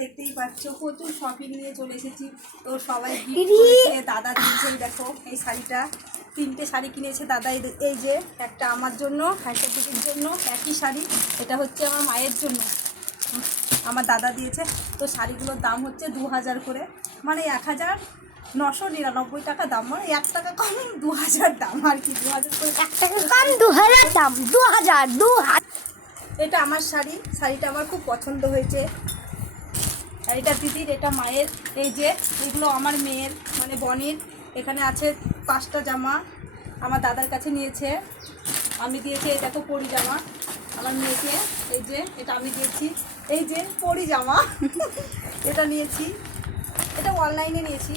দেখতেই পাচ্ছ প্রচুর শপিং নিয়ে চলে এসেছি। তো সবাই গিফট করেছে, দাদা দিয়েছে। দেখো এই শাড়িটা, 3টে শাড়ি কিনেছে দাদা। এই যে একটা আমার জন্য, একটা দিদির জন্য, একই শাড়ি। এটা হচ্ছে আমার মায়ের জন্য, আমার দাদা দিয়েছে। তো শাড়িগুলোর দাম হচ্ছে 2000 করে, মানে 1999 টাকা দাম, মানে 1 টাকা কম 2000 দাম আর কি। 2000 করে 1 টাকা কম 2000 দাম, 2000। এটা আমার শাড়ি, শাড়িটা আমার খুব পছন্দ হয়েছে। আর এটা দিদির, এটা মায়ের। এই যে এগুলো আমার মেয়ের, মানে বোনের। এখানে আছে 5টা জামা, আমার দাদার কাছে নিয়েছে, আমি দিয়েছি। এই দেখো পরি জামা আমার মেয়েকে, এই যে এটা আমি দিয়েছি। এই যে পরি জামা এটা নিয়েছি, এটা অনলাইনে নিয়েছি।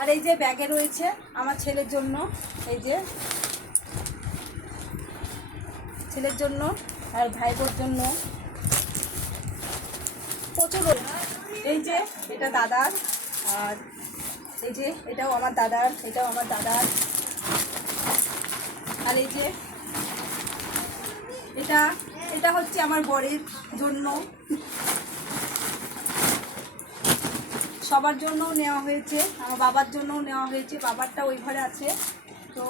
আর এই যে ব্যাগে রয়েছে আমার ছেলের জন্য, এই যে ছেলের জন্য আর ভাইবোর জন্য প্রচুর। এই যে এটা দাদার, আর এই যে এটাও আমার দাদার, এটাও আমার দাদার। আর এই যে এটা এটা হচ্ছে আমার বরের জন্য। সবার জন্যও নেওয়া হয়েছে, আমার বাবার জন্যও নেওয়া হয়েছে, বাবারটা ওই ঘরে আছে। তো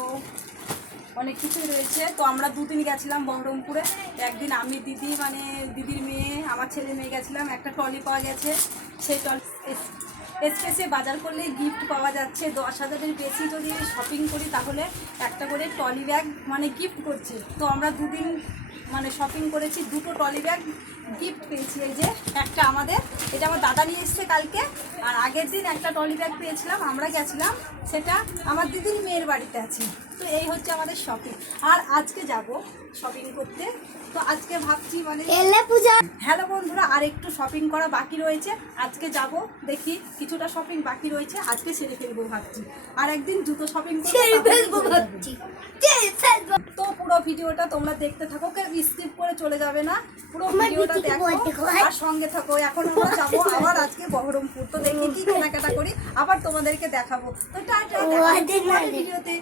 অনেক কিছুই রয়েছে। তো আমরা দুদিন গেছিলাম বহরমপুরে। একদিন আমি, দিদি, মানে দিদির মেয়ে, আমার ছেলে মেয়ে গেছিলাম। একটা ট্রলি পাওয়া গেছে, সেই ট্রলি এসকেসে বাজার করলে গিফট পাওয়া যাচ্ছে। 10,000-এর বেশি যদি শপিং করি তাহলে একটা করে ট্রলি ব্যাগ মানে গিফট করছে। তো আমরা দুদিন মানে শপিং করেছি, 2টো ট্রলি ব্যাগ গিফট পেয়েছি। এই যে একটা আমাদের, এটা আমার দাদা নিয়ে এসছে কালকে। আর আগের দিন একটা ট্রলি ব্যাগ পেয়েছিলাম, আমরা গেছিলাম, সেটা আমার দিদির মেয়ের বাড়িতে আছে। তো এই হচ্ছে আমাদের শপিং। আর আজকে যাব শপিং করতে। তো আজকে ভাবছি মানে পূজা। হ্যালো বন্ধুরা, আর একটু শপিং করা বাকি রয়েছে। আজকে যাব, দেখি কিছুটা শপিং বাকি রয়েছে, আজকে সেরে ফেলবো ভাবছি। আর একদিন জুতো শপিং করবো ভাবছি। তো পুরো ভিডিওটা তোমরা দেখতে থাকো, কেউ স্কিপ করে চলে যাবে না, পুরো ভিডিওটা দেখো আর সঙ্গে থাকো। এখন আমরা যাবো আবার আজকে বহরমপুর। তো দেখি কি কেনাকাটা করি, আবার তোমাদেরকে দেখাবো। তো টাটা, ভিডিওতে।